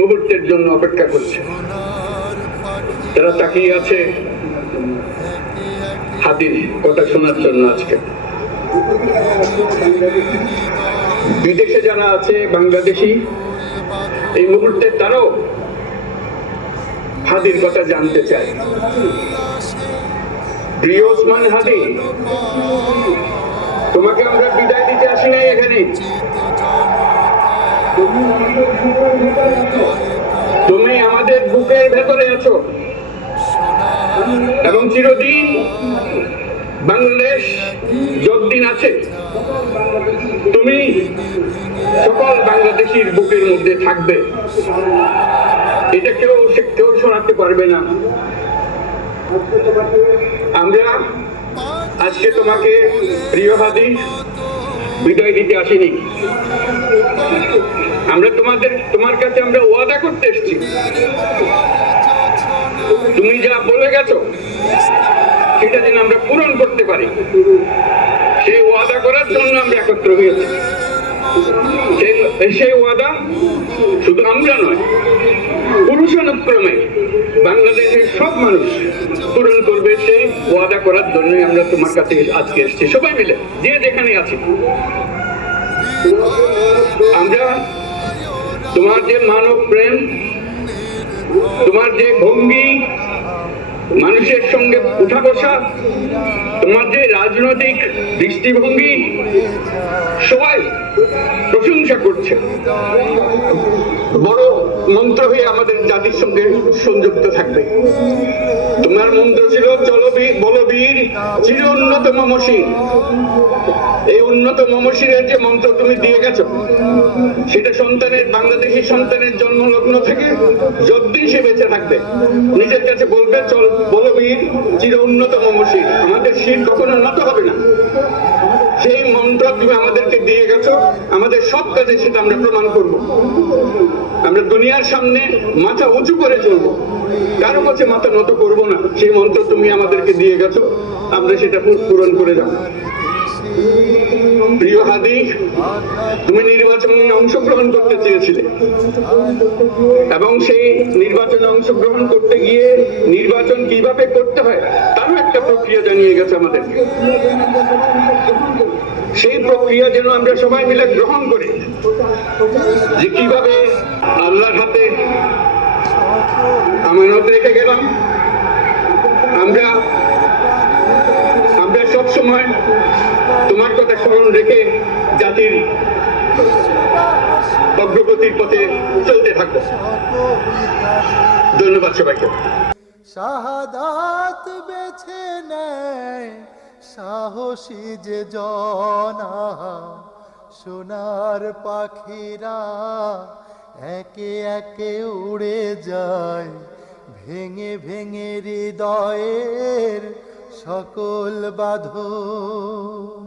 মুহূর্তের জন্য অপেক্ষা করছে। তারা তাকিয়ে আছে হাদির কথা শোনার জন্য। আজকে বিদেশে যারা আছে বাংলাদেশি, এই মুহূর্তে তারাও হাদির কথা জানতে চায়। প্রিয় ওসমান হাদি, তোমাকে আমরা বিদায় দিতে আসি নাই এখানে। তুমি আমাদের বুকের ভেতরে আছো এবং চিরদিন বাংলাদেশ যতদিন আছে তুমি সকল বাংলাদেশির বুকের মধ্যে থাকবে। এটা কেউ সরাতে পারবে না। আমরা আজকে তোমাকে প্রিয় হাদি বিদায় দিতে আসিনি। আমরা তোমার কাছে আমরা ওয়াদা করতে এসেছি। তুমি যা বলে গেছো সেটা যেন আমরা পূরণ করতে পারি, সেই ওয়াদা করার জন্য আমরা একত্র হয়েছি। সেই ওয়াদা শুধু আমরা নয়, পুরুষানুক্রমে বাংলাদেশের সব মানুষ পূরণ করবে। সেই ওয়াদা করার জন্য আমরা তোমার কাছে আজকে এসেছি, সবাই মিলে যে যেখানে আছি। আমরা তোমার যে মানব প্রেম, তোমার যে ভঙ্গি, মানুষের সঙ্গে উঠা বসা, তোমার যে রাজনৈতিক দৃষ্টিভঙ্গি, সবাই প্রশংসা করছে। বড় মন্ত্র হয়ে আমাদের জাতির সঙ্গে সংযুক্ত থাকবে। তোমার মন্ত্র ছিল চলবীর বলবীর চির উন্নত মমশির। এই উন্নত মমশিরের যে মন্ত্র তুমি দিয়ে গেছো, সেটা সন্তানের, বাংলাদেশি সন্তানের জন্মলগ্ন থেকে যতদিন সে বেঁচে থাকবে নিজের কাছে বলবে চল বলবীর চির উন্নত মমশির। আমাদের শির কখনো নত হবে না। সেই মন্ত্র তুমি আমাদেরকে দিয়ে গেছো, আমাদের সব কাজে সেটা আমরা প্রমাণ করব। আমরা দুনিয়ার সামনে মাথা উঁচু করে চলবো, কারো কাছে মাথা নত করবো না। সেই মন্ত্র তুমি আমাদেরকে দিয়ে গেছো, আমরা সেটা পূরণ করে যাব। প্রিয় হাদি, তুমি নির্বাচনে অংশগ্রহণ করতে চেয়েছিলে এবং সেই নির্বাচনে অংশগ্রহণ করতে গিয়ে নির্বাচন কিভাবে করতে হয় তারও একটা প্রক্রিয়া জানিয়ে গেছে আমাদেরকে। সেই প্রক্রিয়া যেন আমরা সবাই মিলে গ্রহণ করি, যে কিভাবে আল্লাহর হাতে আমানত রেখে গেলাম। আমরা সব সময় তোমার কথা স্মরণ রেখে জাতির অগ্রগতির পথে চলতে থাকবো। ধন্যবাদ সবাইকে। শাহাদাত বেছে নেয় সাহসী যে জনা, সোনার পাখিরা একে একে উড়ে যায়, ভেঙে ভেঙে হৃদয়ের সকল বাঁধন।